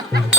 Ha ha ha!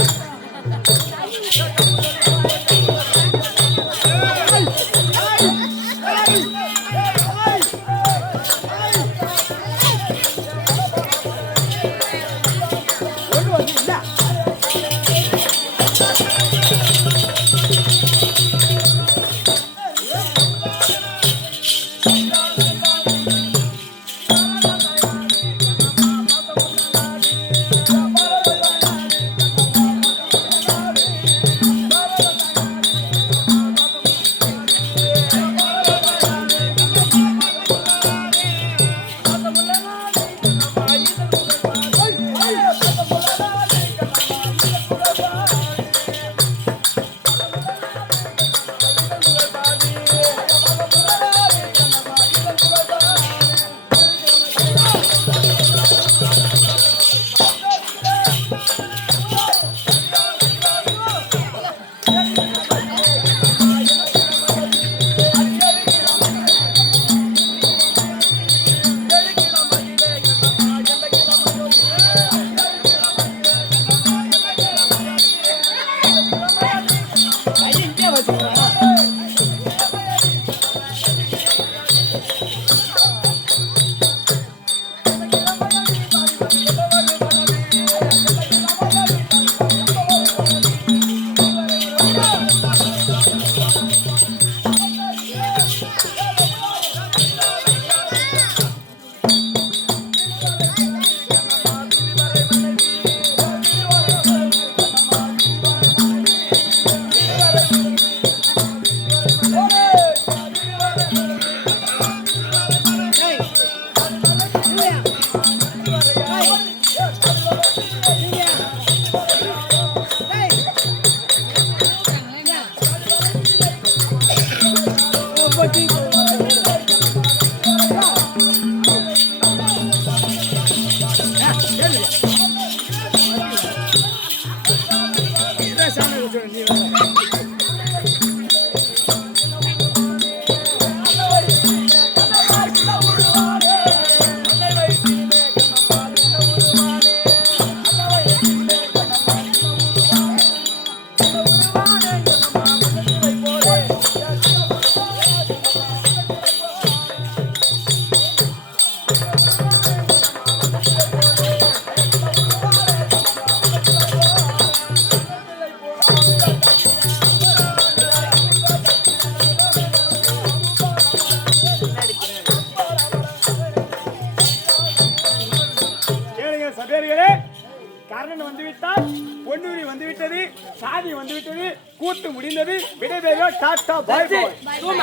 விடைபெறுக tata bye bye தூம.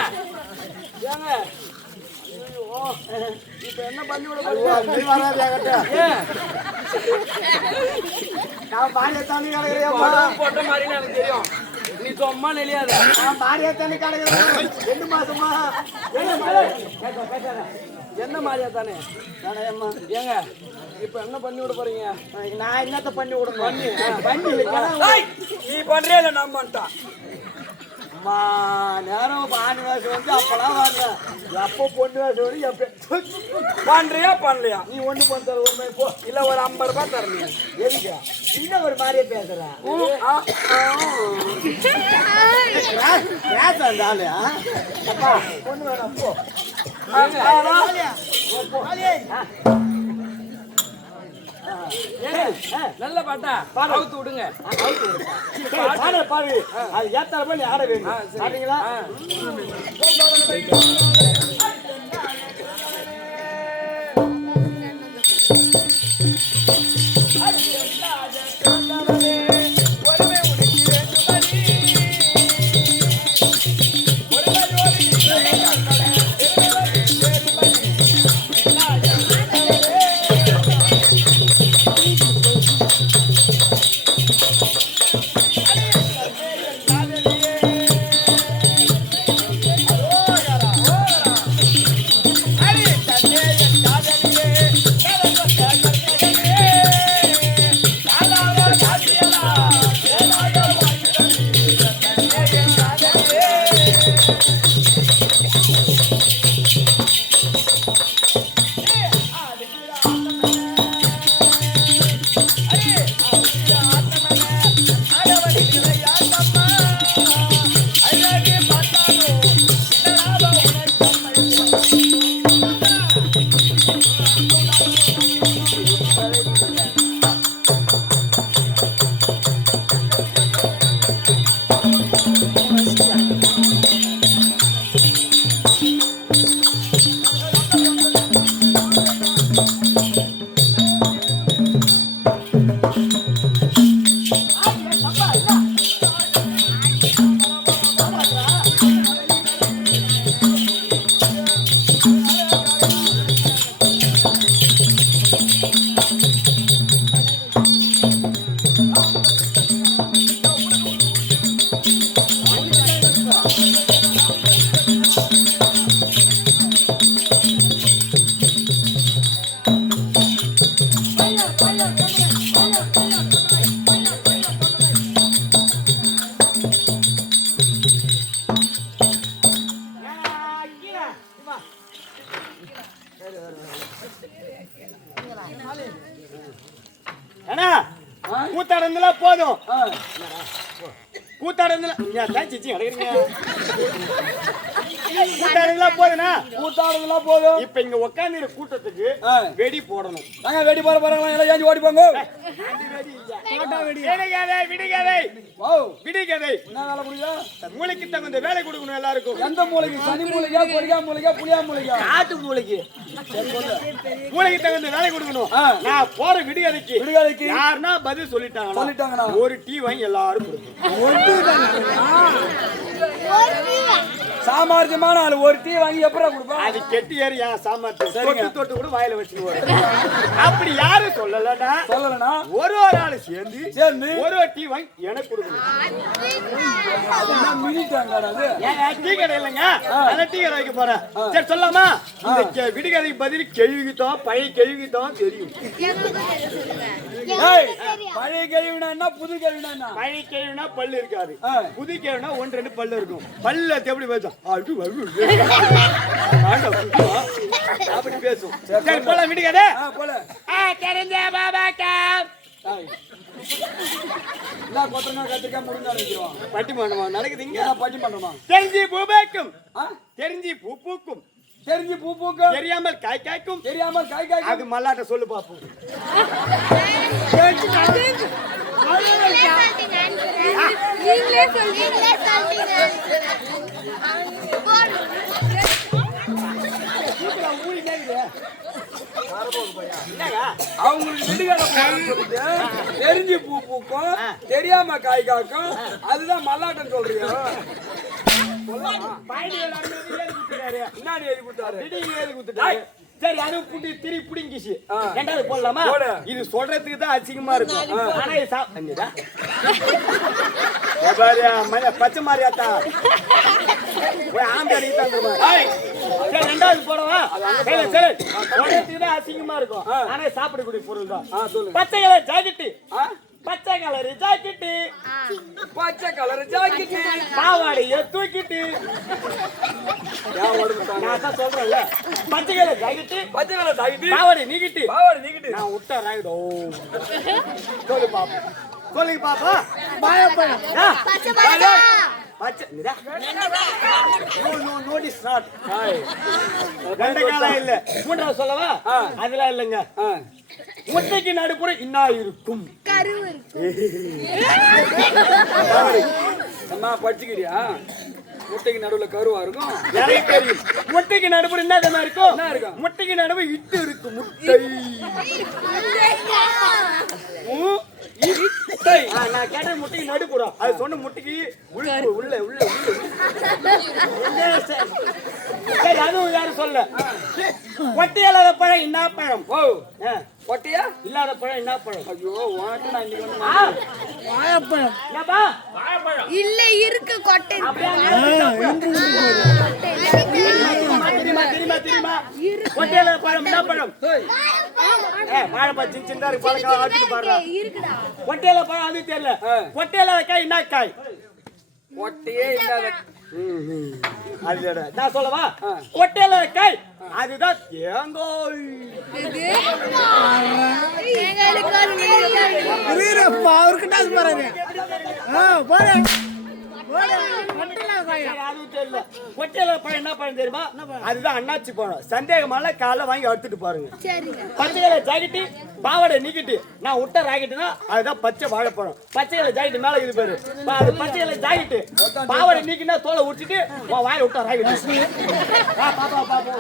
ஏங்க. இப்ப என்ன பண்ணி விட? நான் மாறிய தண்ணி படம் போட்ட மாதிரின்னு எனக்கு தெரியும். நீ சும்மா நெளியாத நான் மாறிய தண்ணி கிடைக்கிறேன் ரெண்டு மாசமா என்ன மாதிரி? என்ன மாதிரியா தானே? ஏங்க இப்ப என்ன பண்ணி விட போறீங்க? நான் என்னத்த பண்ணி விடணும்? பண்ணி, நீ பண்றியா இல்ல நான் பண்ணிட்டான் அம்மா நேரம் ஆணி வேஷம் வந்து அப்பெல்லாம் வரல எப்போ பொண்ணு வேஷம் வந்து எப்போ பண்றியா பண்ணலையா? நீ ஒண்ணு பண்ண ஒரு போ. இல்ல ஒரு ஐம்பது ரூபாய் தரணும் எதுக்கு? இன்னும் ஒரு மாதிரியே பேசுற. பேச அந்த ஆளு ஆ? அப்பா பொண்ணு வேணாம் போ. நல்ல பாட்டா அவுத்து விடுங்க. பாடு பாடு அது ஏத்தார போய் நீ ஆட வேணும். ஆடுறீங்களா 老板！அண்ணா கூத்தாடுறதுல போதும். கூத்தாடுறதுல சிச்சி கிடைக்கிறீங்க கூத்தாடுறதுல போதுனா கூத்தாடுறதுலாம் போதும். இப்ப இங்க உட்கார்ந்து கூட்டத்துக்கு. வெடி போடணும். நாங்க வெடி போற போறாங்களா? எல்லாம் ஏஞ்சி ஓடி போங்க. விடுகதை விடுகதை என்ன வேலை முடியும் மூளைக்கு தகுந்த வேலை கொடுக்கணும் எல்லாருக்கும். எந்த மூளைக்கு? சனி மூலிகா கொடியா மூலிகா புளியா மூலிகா நாட்டு மூளைக்கு. தகுந்த வேலை கொடுக்கணும். நான் போற விடுகதைக்கு விடுகதைக்கு யாருன்னா பதில் சொல்லிட்டாங்கன்னா சொல்லிட்டாங்கன்னா? ஒரு டீ வாங்கி எல்லாரும் கொடுக்கணும். சாமர்த்தியமான ஆளு ஒரு டீ வாங்கி எப்படா கொடுப்பா? அது கெட்டி ஏறி என் சாமர்த்தியம் சரிங்க. தொட்டு தொட்டு கூட வாயில வச்சுட்டு அப்படி யாரும் சொல்லலன்னா சொல்லலனா? ஒரு ஒரு ஆளு சேர்ந்து சேர்ந்து? ஒரு ஒரு டீ வாங்கி எனக்கு கொடுக்கணும். அது என்ன மினிட்டாங்கடா அது? ஏங்க, டீ கடை இல்லைங்க? அதான் டீ கடை வைக்க போறேன். சரி சொல்லாமா? இந்த கெ- விடுகதைக்கு பதில் கேள்விக்கிட்டோம் பழைய கேள்விக்கிட்டோம் தெரியும். பழைய கேள்வினா புது கேள்வினா பழைய கேள்வினா பல்லு இருக்காது. புது கேள்வினா ஒன்று ரெண்டு பல்லு இருக்கும். பல்லு எப்படி பேசும்? அப்படி பேசும். சரி போலாம் விடுகதை ஆ போல தெரிஞ்ச பாபாக்கா ஏய். என்ன கொத்தனா கத்திரிக்காய் முருங்கா வைக்கிறோம் பட்டி மண்டமா நடக்குது இங்க. என்ன பாட்டி பண்றோமா தெரிஞ்சு பூ பூக்கும். தெரிஞ்சு பூ பூக்கும். தெரிஞ்சு பூ பூக்க தெரியாமல் காய் காய்க்கும். தெரியாம காய் காய் அது மல்லாட்ட சொல்லு பாப்போம். அவங்களுக்கு தெரிஞ்சு பூ பூக்கும். தெரியாம காய் காக்கும். அதுதான் மல்லாட்டம் சொல்றீங்க. குத்துறாரு முன்னாடி எழுதி கொடுத்தாரு. திடீர்னு ஏறி குத்துட்டாரு சரி அது புடி திரி புடிங்கிச்சு. ரெண்டாவது போடலாமா? போடு. இது சொல்றதுக்கு தான் அசிங்கமா இருக்கும் ஆனா இது சாப் அங்கடா பாரு மஞ்ச பச்சை மாரியாத்தா. போய் ஆம்பளை ரெண்டாவது போடவா? சரி சரி. சொல்றதுக்கு தான் அசிங்கமா இருக்கும். ஆனா சாப்பிடக்கூடிய பொருள் தான். பச்சை கலர் ஜாக்கெட்டு. ஆ? பச்சை கலர் ஜாக்கெட்டு. பச்சை கலர் ஜாக்கெட்டு. பாவாடைய தூக்கிட்டு. நான் தான் சொல்றேன்ல. பச்சை கலர் ஜாக்கெட்டு பச்சை கலர் ஜாக்கெட்டு. பாவாடை நீக்கிட்டு. பாவாடை நீக்கிட்டு. நான் விட்டா ராயிடோ. சொல்லு பாப்பா. சொல்லுங்க பாப்பா. ஆ, பச்சை not. ரெண்டு காலம் இல்ல. மூன்றாவது சொல்லவா? ஆ. அதெல்லாம் இல்லைங்க. ஆ. முட்டைக்கு நடுப்புற இன்னா இருக்கும்? கருவு இருக்கு அம்மா படிச்சுக்கிறியா? முட்டைக்கு நடுவுல கருவா இருக்கும்? எனக்கு தெரியும். முட்டைக்கு நடுப்புற என்ன தெரியுமா இருக்கும்? என்ன இருக்கும்? முட்டைக்கு நடுவு இட்டு இருக்கு முட்டை. நான் கேட்டது முட்டைக்கு நடுப்புறம் அது சொன்ன முட்டைக்கு உள்ள உள்ள உள்ள சரி. அதுவும் யாரும் சொல்ல ஒட்டி இல்லாத பழம் என்ன பழம்? ஓ ஆ, ஒட்டியா இல்லாத பழம் என்ன பழம்? ஐயோ உனக்கு நான் ஆ, என்னப்பா? இல்ல இருக்கு கொட்டை. தெரியுமா பழம் என்ன பழம் ஏ வாழைப்பழம். சின்ன சின்னதா இருக்கு. பழக்கம் ஆட்டிட்டு பாருங்க இருக்குடா. ஒட்டையில பழம் அது தெரியல. ஆ. ஒட்டையில காய் என்ன காய்? ஒட்டையே இல்லாத அது நான் சொல்லவா? ஆ. ஒட்டையில காய். அதுதான் தேங்காய். இது? எங்களுக்கு அது தெரியாது. சரி, அதுவும் தெரியல ஒட்டையில பழம் என்ன பழம் தெரியுமா அதுதான் அண்ணாச்சி பழம் சந்தேகமான காலைல வாங்கி அறுத்துட்டு பாருங்க. சரிங்க ஜாக்கெட்டு பாவாடை நீக்கிட்டு நான் விட்ட ராக்கெட்டுனா அதுதான் பச்சை வாழைப்பழம் பச்சை ஜாக்கெட்டு மேல இது பேரு பா- அது பச்சை ஜாக்கெட்டு பாவாடை நீக்கினா தோலை உடிச்சிட்டு உன் வாயை விட்ட ராக்கெட்டு பாப்பா பாப்பா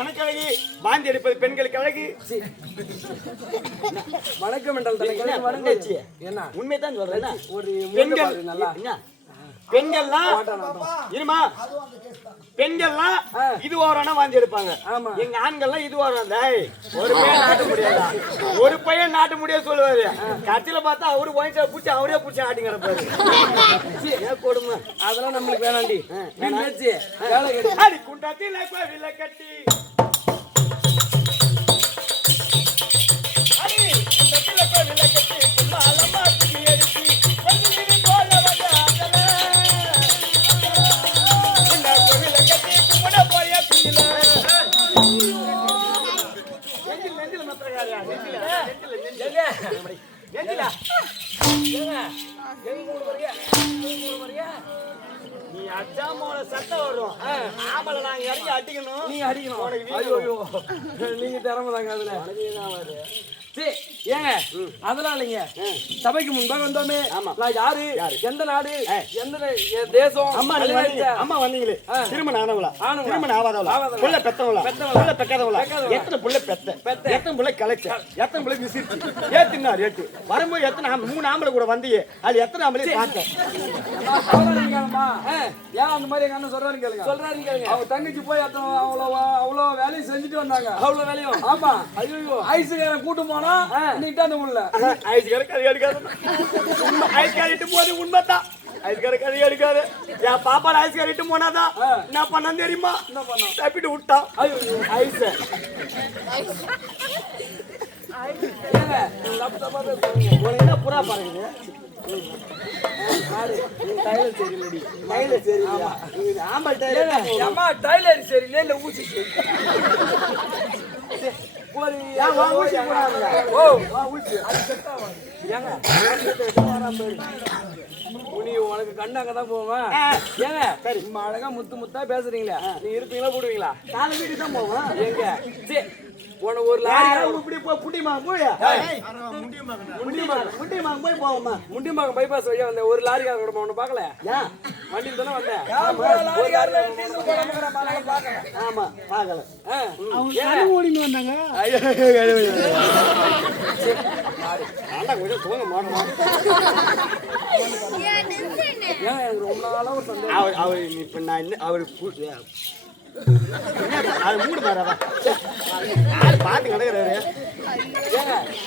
தனக்கழகி வாந்தி எடுப்பது பெண்களுக்கு அழகு. வணக்கம் என்றால் பண்ணாச்சு? என்ன உண்மைதான் சொல்றேன் ஒரு பெண்கள் பாரு நல்லா. என்ன? பெண்கள்லாம் இருமா பெண்கள்லாம். இது ஓரணா வாந்தி எடுப்பாங்க. எங்க ஆண்கள்லாம் இது ஓரம் டேய் ஒரு பையன் நாட்ட முடியாதா? ஒரு பையன் நாட்ட முடியாது சொல்லுவாரு. கட்சியில பார்த்தா அவரு வாங்கி பூச்சி அவரே பூச்சி ஆட்டி கிடப்பாரு சீ, ஏன் கொடுமை? அதெல்லாம் நம்மளுக்கு வேணாண்டி. பேச்சு. வேலை கட்டி. அதெல்லாம் இல்லைங்க சபைக்கு முன்பாக வந்தோமே. நான் யாரு? எந்த நாடு. எந்த தேசம்? அம்மா. அம்மா வந்தீங்களே. திருமணம் ஆனவளா? ஆகாதவளா? ஆகாதவளா. புள்ள பெத்தவளா. புள்ள பெக்காதவளா. எத்தனை புள்ள பெத்த. எத்தனை புள்ள கலைச்ச? எத்தனை புள்ள விசிறிச்சு? ஏத்துனார் ஏத்து. வரும்போது எத்தனை மூணு ஆம்பளை கூட வந்தீங்க அது எத்தனை ஆம்பளை பார்த்தேன். ஏன் அந்த மாதிரி எங்க அண்ணன் சொல்றாரு கேளுங்க. சொல்றாரு கேளுங்க. அவங்க தங்கச்சி போய் அத்தனை அவ்வளோ அவ்வளோ வேலையும் செஞ்சுட்டு வந்தாங்க. அவ்வளோ வேலையும்? ஆமா. ஐயோ ஐஸுக்காரன் கூட்டு போனா இன்னைக்கு தான் உள்ள ஐஸ் கணக்கு அது எடுக்காது. ஐஸ் கறிட்டு போது உண்மைதான். ஐஸ் கணக்கு அது எடுக்காது. என் பாப்பா ஐஸ் கறிட்டு போனாதான் என்ன பண்ண தெரியுமா? என்ன தப்பிட்டு விட்டான். ஐஸ். என்ன புறா பாருங்க? ஆமா. டைலர் சரியில்லை இல்ல ஊசி நீ உனக்கு கண்ணாங்க தான் போவேன் ஏங்க சரி முத்து முத்தா பேசுறீங்களா நீ இருப்பீங்களா போடுவீங்களா நாலு தான் போவேன் எங்க சரி ஒரு லாரி இப்படி போய். முண்டியமாக போய் முண்டியமாக போய் போவோம்மா முண்டியமாக பைபாஸ் வழியா வந்த? ஒரு லாரிக்கார கூட போன பார்க்கல? வண்டியில் தானே வந்தேன் ஆமா. பார்க்கல. ஓடிங்க ஏன்? ரொம்ப நாளாக அவர் நான் என்ன அது மூடு மாறாவா பார்த்து கிடக்குறாரு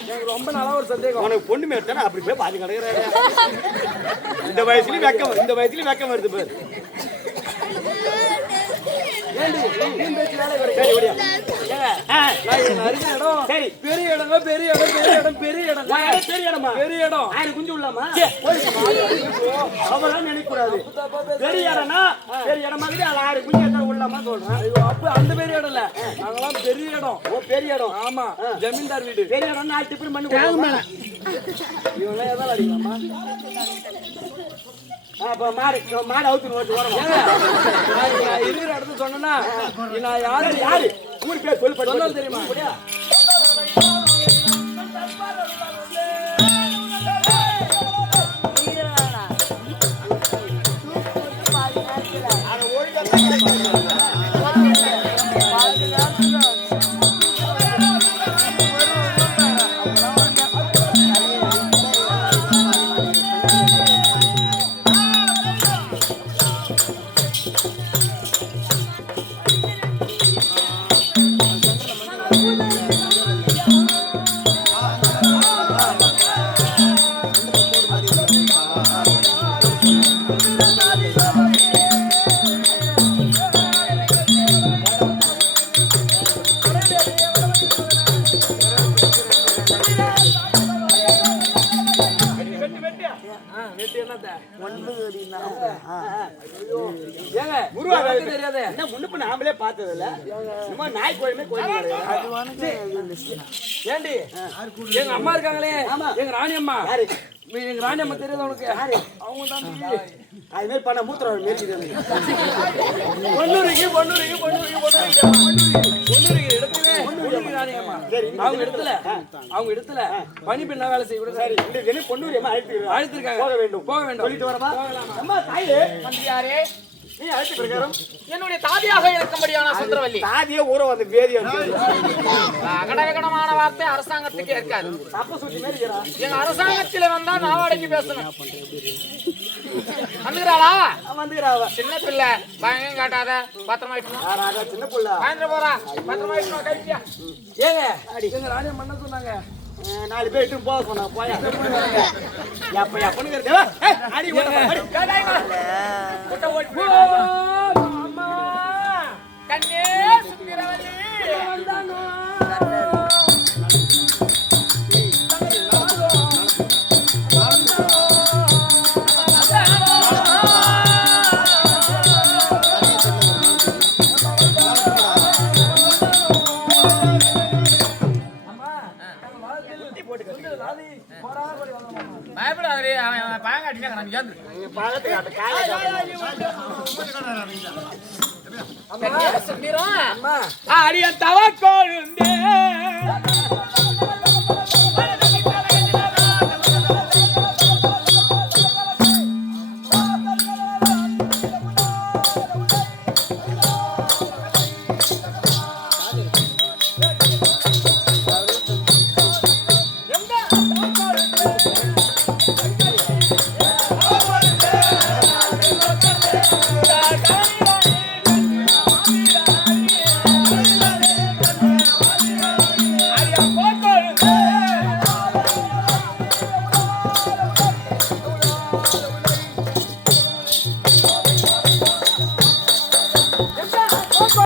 எனக்கு ரொம்ப நாளா ஒரு சந்தேகம் உனக்கு பொண்ணு மேட்டானே அப்படி போய் பார்த்து கிடக்குறாரு. இந்த வயசுலயும் வெக்கம் இந்த வயசுலயும் வெக்கம் வருது பாரு. சரி இருக்கிற இடம். பெரிய பெரிய இடம் பெரிய இடம் பெரிய இடம். பெரிய இடமா? பெரிய இடம். ஆயிரம் குஞ்சு உள்ளாமா? அவெல்லாம் நினைக்க கூடாது பெரிய இடம்னா பெரிய இடம் மாதிரி அது ஆயிரம் குஞ்சு எத்தனை உள்ளாமா சொல்றேன். ஐயோ அப்ப அந்த பெரிய இடம் இல்ல. நாங்கெல்லாம் பெரிய இடம். ஓ பெரிய இடம். ஆமா ஜமீன்தார் வீடு. பெரிய இடம் நாலு மண்ணு கொடுக்கணுமா? இவங்களாம் எதால அடிக்கலாமா? மாடு மாடு அவுத்து ஓட்டு வரணும் ஏங்க நான் இங்க இருக்கிற இடத்துல சொன்னேன்னா நான் யாரு? யாரு? ஊர் பேர் சொல்லு பண்ணாலும் தெரியுமா? ஆ, என்னத்த? ஏங்க, முருகா தெரியாதே. என்ன முன்னுப்பு நாமளே பார்த்தது இல்ல சும்மா நாய் கோயிலுமே கோயில் ஏண்டி எங்க அம்மா இருக்காங்களே எங்க ராணி அம்மா? எங்க ராணி அம்மா தெரியுது உனக்கு அவங்க தான் அது மாதிரி பண்ண மூத்திரம் மேய்ச்சிட்டு பொண்ணுருக்கு பொண்ணுருக்கு பொண்ணுருக்கு அவங்க இடத்துல அவங்க இடத்துல பணி பெண்ணா வேலை செய்ய கூட சரி இந்த தினம் பொண்ணூர் அம்மா அழைத்து அழைத்திருக்காங்க. போக வேண்டும். போக வேண்டும். சொல்லிட்டு வரவா? அம்மா தாயே. மந்திரியாரே. நீ அழைத்து பிரகாரம் என்னுடைய தாதியாக இருக்கும்படியான சுந்தரவல்லி. தாதியே ஊற வந்து வேதியா அகடகடமான வார்த்தை அரசாங்கத்துக்கு ஏற்காது. தப்ப. எங்க அரசாங்கத்தில வந்தா நாவாடைக்கு பேசணும். வந்துக்கிறாளா? அவன் வந்துக்கிறா அவ. சின்ன பிள்ளை. பயங்கரம் காட்டாத. பத்திரமா ராஜா, சின்ன புள்ள. பயந்துட போறா. பத்திரமா கைப்பியா ஏங்க எங்க அம்மா என்ன சொன்னாங்க. நாலு பேர் இட்டு போக சொன்னா போயா. எப்ப அம்மா. கண்ணே சுந்தரவல்லி அம்மா அடியன்